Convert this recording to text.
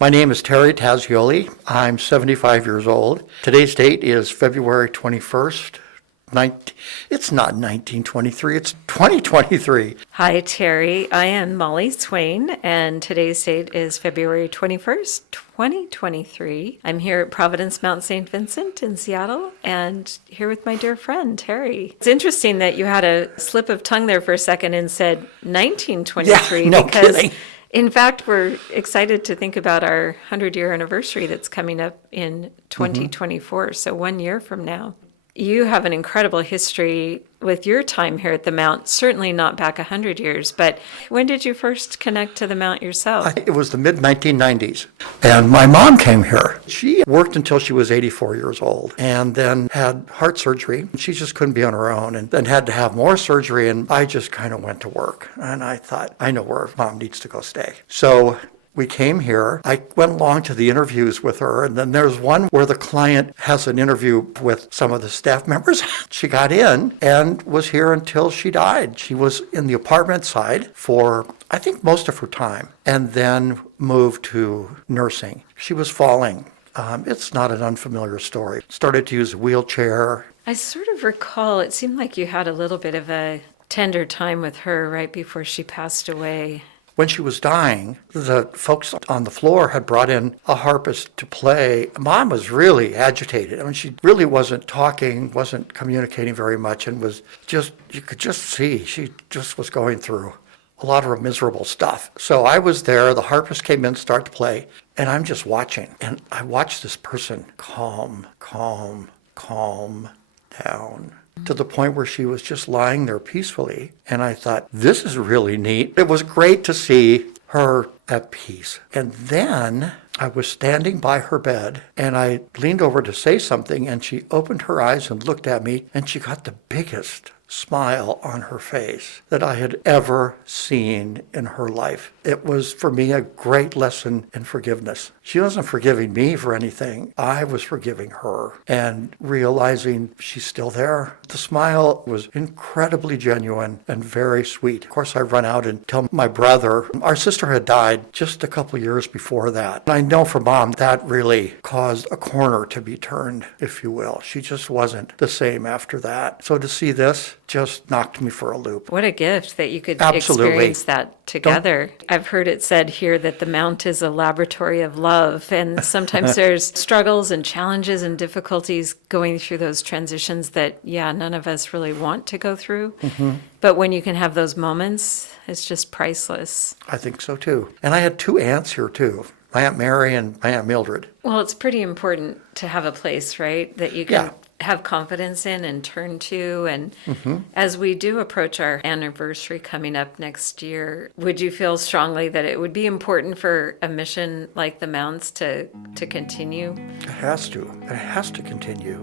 My name is Terry Tazioli. I'm 75 years old. Today's date is February 21st. It's not 1923, it's 2023. Hi, Terry. I am Molly Swain, and today's date is February 21st, 2023. I'm here at Providence Mount Vincent in Seattle, and here with my dear friend, Terry. It's interesting that you had a slip of tongue there for a second and said 1923. Yeah, no because kidding. In fact, we're excited to think about our 100-year anniversary that's coming up in 2024, so 1 year from now. You have an incredible history with your time here at the Mount, certainly not back 100 years, but when did you first connect to the Mount yourself? It was the mid-1990s, and my mom came here. She worked until she was 84 years old and then had heart surgery. She just couldn't be on her own and then had to have more surgery, and I just kind of went to work. And I thought, I know where Mom needs to go stay. So we came here. I went along to the interviews with her, and then there's one where the client has an interview with some of the staff members. She got in and was here until she died. She was in the apartment side for, I think, most of her time, and then moved to nursing. She was falling. It's not an unfamiliar story. Started to use a wheelchair. I sort of recall it seemed like you had a little bit of a tender time with her right before she passed away. When she was dying, the folks on the floor had brought in a harpist to play. Mom was really agitated. I mean, she really wasn't talking, wasn't communicating very much, and was just, you could just see, she just was going through a lot of miserable stuff. So I was there, the harpist came in, started to play, and I'm just watching. And I watched this person calm down, to the point where she was just lying there peacefully. And I thought, this is really neat. It was great to see her at peace. And then I was standing by her bed, and I leaned over to say something, and she opened her eyes and looked at me, and she got the biggest smile on her face that I had ever seen in her life. It was, for me, a great lesson in forgiveness. She wasn't forgiving me for anything. I was forgiving her and realizing she's still there. The smile was incredibly genuine and very sweet. Of course, I run out and tell my brother. Our sister had died just a couple years before that. And I know for Mom, that really caused a corner to be turned, if you will. She just wasn't the same after that. So to see this just knocked me for a loop. What a gift that you could Absolutely. experience that together. I've heard it said here that the Mount is a laboratory of love, and sometimes there's struggles and challenges and difficulties going through those transitions that, none of us really want to go through. Mm-hmm. But when you can have those moments, it's just priceless. I think so too. And I had two aunts here too. My Aunt Mary and my Aunt Mildred. Well, it's pretty important to have a place, right, that you can have confidence in and turn to. And as we do approach our anniversary coming up next year, would you feel strongly that it would be important for a mission like the Mounts to continue? It has to. It has to continue.